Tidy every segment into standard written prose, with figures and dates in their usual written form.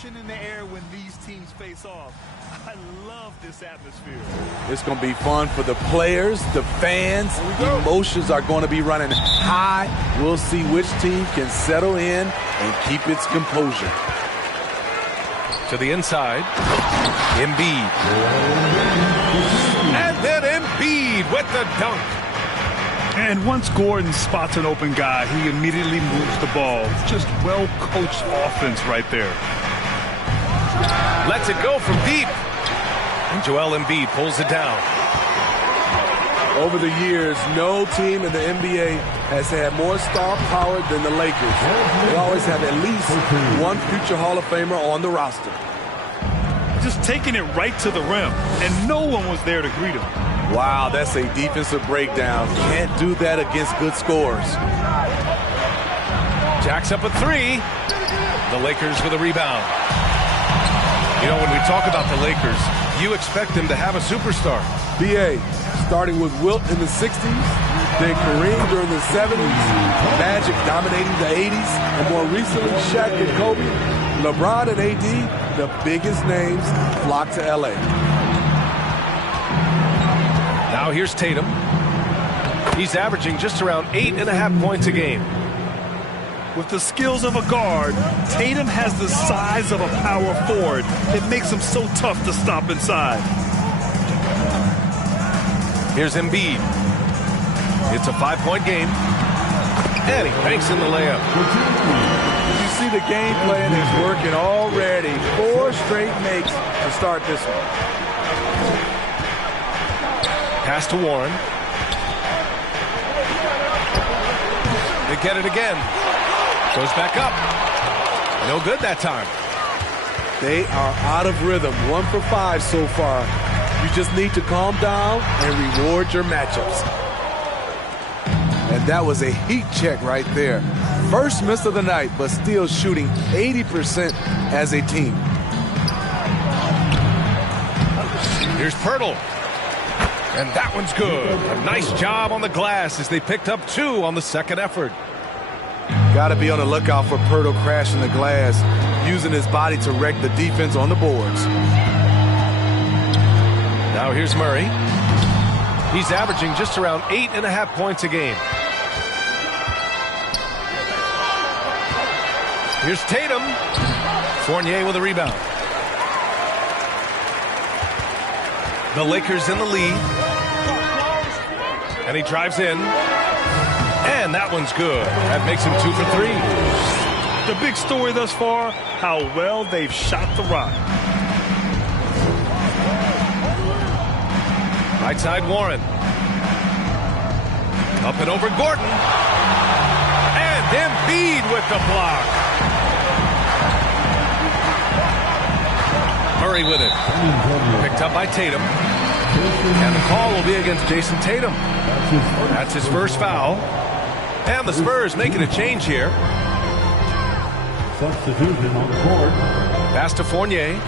tension in the air when these teams face off. I love this atmosphere. It's going to be fun for the players, the fans. Emotions are going to be running high. We'll see which team can settle in and keep its composure. To the inside, Embiid. And then Embiid with the dunk. And once Gordon spots an open guy, he immediately moves the ball. Just well-coached offense right there. Lets it go from deep. And Joel Embiid pulls it down. Over the years, no team in the NBA has had more star power than the Lakers. They always have at least one future Hall of Famer on the roster. Just taking it right to the rim, and no one was there to greet him. Wow, that's a defensive breakdown. Can't do that against good scorers. Jacks up a three. The Lakers with a rebound. You know, when we talk about the Lakers, you expect them to have a superstar. B.A. starting with Wilt in the 60s, then Kareem during the 70s, Magic dominating the 80s, and more recently Shaq and Kobe, LeBron and AD, the biggest names flock to L.A. Now here's Tatum. He's averaging just around 8.5 points a game. With the skills of a guard, Tatum has the size of a power forward. It makes him so tough to stop inside. Here's Embiid. It's a 5-point game. And he banks in the layup. You see the game plan is working already. 4 straight makes to start this one. Pass to Warren. They get it again. Goes back up. No good that time. They are out of rhythm. 1 for 5 so far. You just need to calm down and reward your matchups. And that was a heat check right there. First miss of the night, but still shooting 80% as a team. Here's Pirtle. And that one's good. A nice job on the glass as they picked up 2 on the second effort. Got to be on the lookout for Pirtle crashing the glass, using his body to wreck the defense on the boards. Now here's Murray. He's averaging just around 8.5 points a game. Here's Tatum. Fournier with a rebound. The Lakers in the lead. And he drives in. And that one's good. That makes him 2 for 3. The big story thus far, how well they've shot the rock. Right side Warren. Up and over Gordon. And Embiid with the block. Murray with it. Picked up by Tatum. And the call will be against Jason Tatum. That's his first foul. And the Spurs making a change here. Substitution on the court. Pass to Fournier.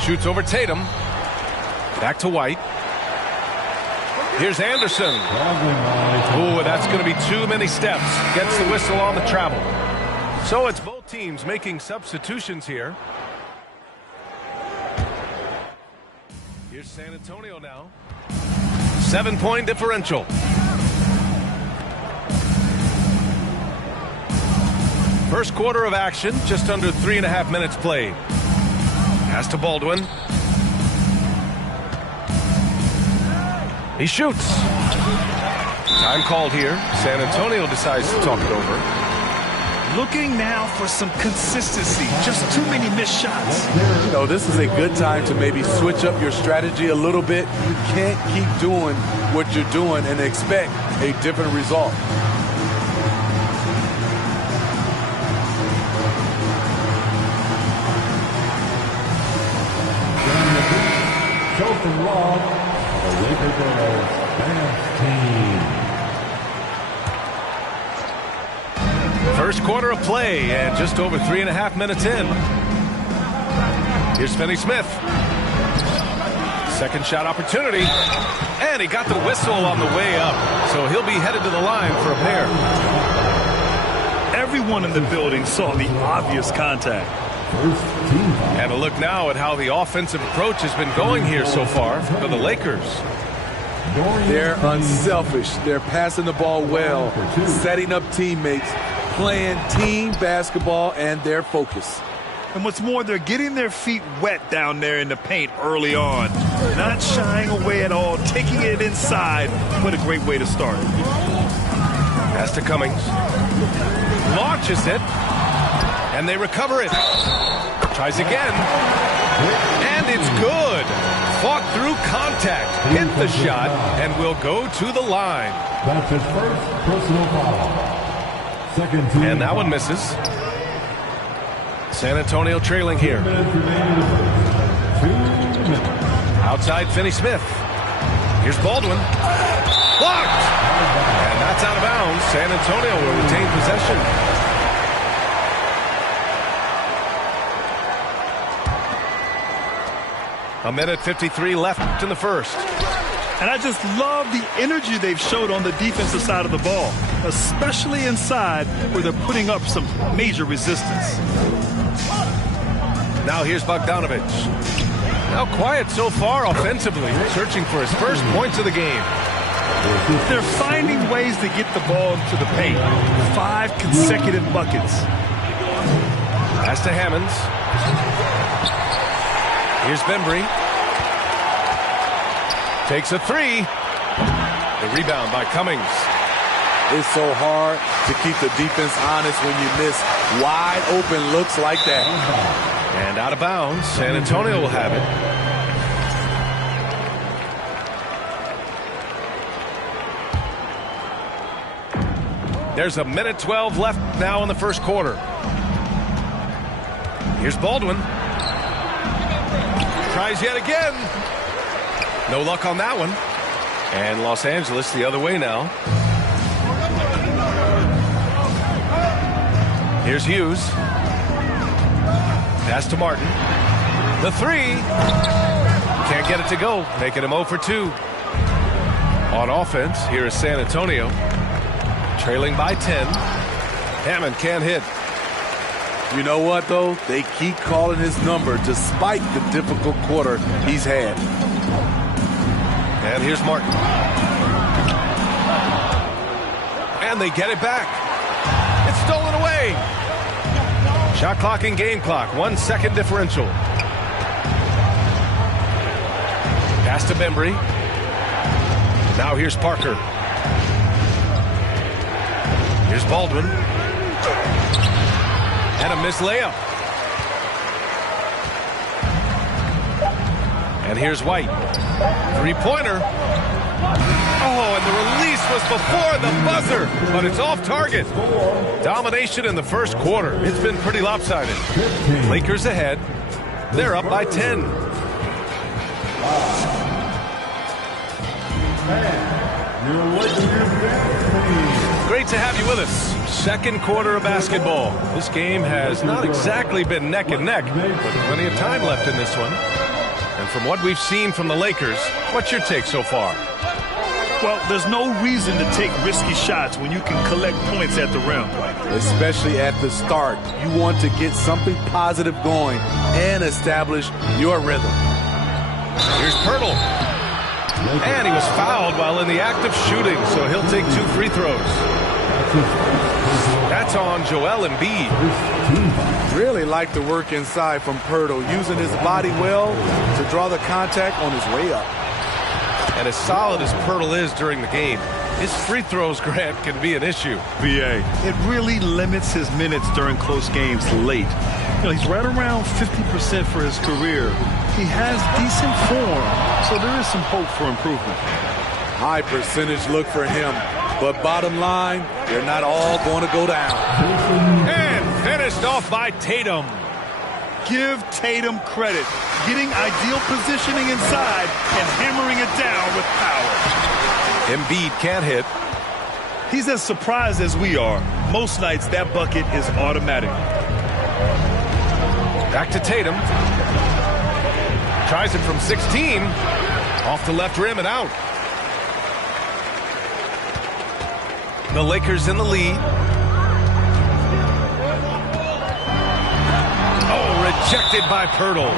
Shoots over Tatum. Back to White. Here's Anderson. Ooh, that's going to be too many steps. Gets the whistle on the travel. So it's both teams making substitutions here. Here's San Antonio now. 7-point differential. First quarter of action, just under 3.5 minutes played. Pass to Baldwin. He shoots. Time called here. San Antonio decides to talk it over. Looking now for some consistency. Just too many missed shots. You know, this is a good time to maybe switch up your strategy a little bit. You can't keep doing what you're doing and expect a different result. From Love, the Lakers fast team. First quarter of play and just over 3.5 minutes in. Here's Finney-Smith. Second shot opportunity. And he got the whistle on the way up. So he'll be headed to the line for a pair. Everyone in the building saw the obvious contact. First team foul. And a look now at how the offensive approach has been going here so far for the Lakers. They're unselfish. They're passing the ball well, setting up teammates, playing team basketball, and their focus. And what's more, they're getting their feet wet down there in the paint early on. Not shying away at all, taking it inside. What a great way to start. Pass to Cummings. Launches it. And they recover it. Tries again. And it's good. Fought through contact. Hit the shot. And will go to the line. That's his first personal foul. Second team. And that one misses. San Antonio trailing here. 2 minutes. Outside Finney-Smith. Here's Baldwin. Blocked! And that's out of bounds. San Antonio will retain possession. A minute 53 left in the first. And I just love the energy they've showed on the defensive side of the ball, especially inside where they're putting up some major resistance. Now here's Bogdanovic. Now quiet so far offensively, searching for his first points of the game. They're finding ways to get the ball into the paint. 5 consecutive buckets. Pass to Hammonds. Here's Bembry. Takes a three. The rebound by Cummings. It's so hard to keep the defense honest when you miss wide open looks like that. And out of bounds. San Antonio will have it. There's a minute 12 left now in the first quarter. Here's Baldwin. Tries yet again. No luck on that one. And Los Angeles the other way now. Here's Hughes. Pass to Martin. The three. Can't get it to go. Making him 0 for 2. On offense, here is San Antonio. Trailing by 10. Hammond can't hit. You know what, though? They keep calling his number despite the difficult quarter he's had. And here's Martin. And they get it back. It's stolen away. Shot clock and game clock. 1 second differential. Pass to Bembry. Now here's Parker. Here's Baldwin. And a missed layup. And here's White. Three-pointer. Oh, and the release was before the buzzer, but it's off target. Domination in the first quarter. It's been pretty lopsided. Lakers ahead. They're up by 10. Great to have you with us. Second quarter of basketball. This game has not exactly been neck and neck, but plenty of time left in this one. And from what we've seen from the Lakers, what's your take so far? Well, there's no reason to take risky shots when you can collect points at the rim. Especially at the start. You want to get something positive going and establish your rhythm. Here's Pirtle. And he was fouled while in the act of shooting, so he'll take 2 free throws. That's on Joel Embiid. Really like the work inside from Pirtle, using his body well to draw the contact on his way up. And as solid as Pirtle is during the game, his free throws, Grant, can be an issue. BA, it really limits his minutes during close games late. You know, he's right around 50% for his career. He has decent form, so there is some hope for improvement. High percentage look for him, but bottom line, they're not all going to go down. And finished off by Tatum. Give Tatum credit, getting ideal positioning inside and hammering it down with power. Embiid can't hit. He's as surprised as we are. Most nights that bucket is automatic. Back to Tatum. Tries it from 16. Off the left rim and out. The Lakers in the lead. Oh, Rejected by Pirtle.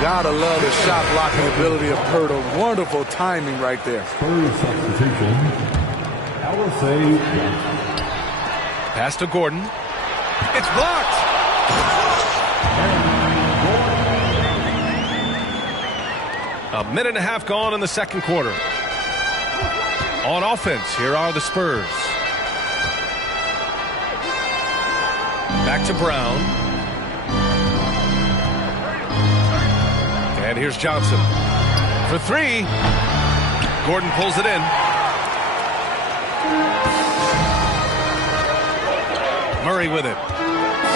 Gotta love the shot blocking ability of Pirtle. Wonderful timing right there. Spurs substitution. Pass to Gordon. It's blocked. A minute and a half gone in the second quarter. On offense, here are the Spurs. Back to Brown. And here's Johnson. For three. Gordon pulls it in. Murray with it.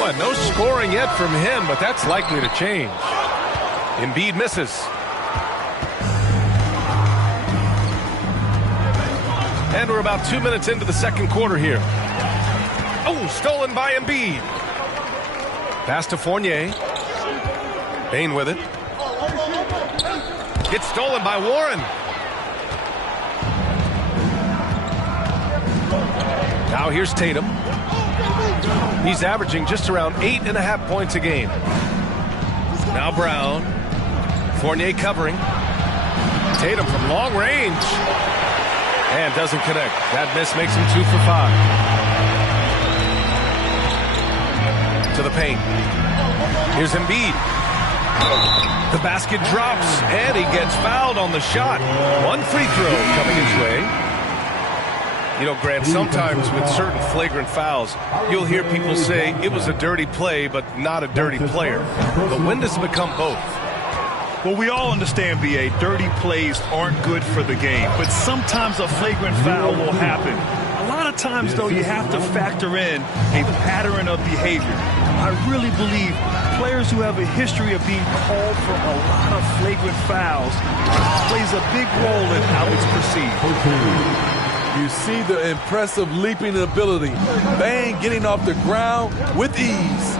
Boy, no scoring yet from him, but that's likely to change. Embiid misses. And we're about 2 minutes into the second quarter here. Oh, stolen by Embiid. Pass to Fournier. Bane with it. Gets stolen by Warren. Now here's Tatum. He's averaging just around 8.5 points a game. Now Brown. Fournier covering. Tatum from long range. And doesn't connect. That miss makes him 2 for 5. To the paint. Here's Embiid. The basket drops, and he gets fouled on the shot. One free throw coming his way. You know, Grant, sometimes with certain flagrant fouls, you'll hear people say it was a dirty play, but not a dirty player. But when does it become both? Well, we all understand, B.A., dirty plays aren't good for the game, but sometimes a flagrant foul will happen. A lot of times, though, you have to factor in a pattern of behavior. I really believe players who have a history of being called for a lot of flagrant fouls plays a big role in how it's perceived. You see the impressive leaping ability. Bane getting off the ground with ease.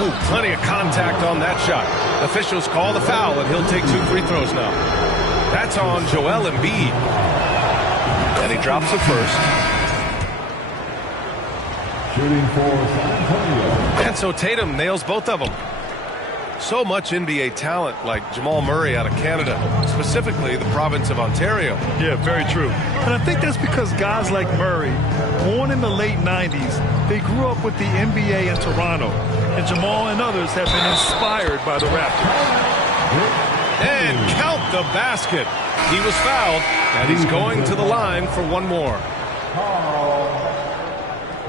Oh, plenty of contact on that shot. Officials call the foul, and he'll take 2 free throws now. That's on Joel Embiid. And he drops it first. Shooting for San Antonio. And so Tatum nails both of them. So much NBA talent like Jamal Murray out of Canada, specifically the province of Ontario. Yeah, very true. And I think that's because guys like Murray, born in the late 90s, they grew up with the NBA in Toronto. And Jamal and others have been inspired by the Raptors. And count the basket. He was fouled, and he's going to the line for one more.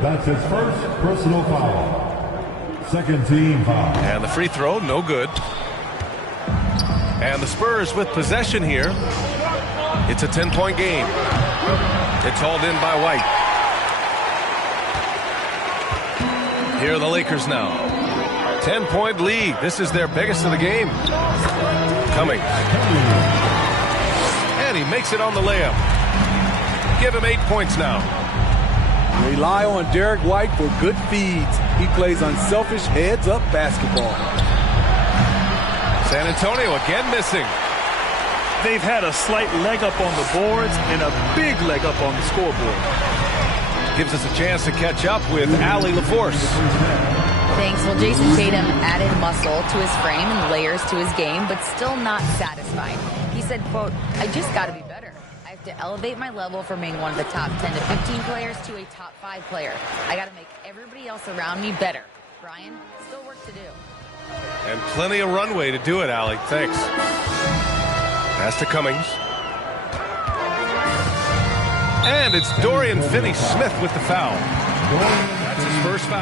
That's his first personal foul. Second team foul. And the free throw, no good. And the Spurs with possession here. It's a 10-point game. It's hauled in by White. Here are the Lakers now. 10-point lead. This is their biggest of the game. Cummings. And he makes it on the layup. Give him 8 points now. Rely on Derek White for good feeds. He plays unselfish heads-up basketball. San Antonio again missing. They've had a slight leg up on the boards and a big leg up on the scoreboard. Gives us a chance to catch up with Allie LaForce. Thanks. Well, Jason Tatum added muscle to his frame and layers to his game, but still not satisfied. He said, quote, "I just got to be better. I have to elevate my level from being one of the top 10 to 15 players to a top 5 player. I got to make everybody else around me better. Brian, still work to do." And plenty of runway to do it, Allie. Thanks. Pass to Cummings. And it's Dorian Finney-Smith with the foul. That's his first foul.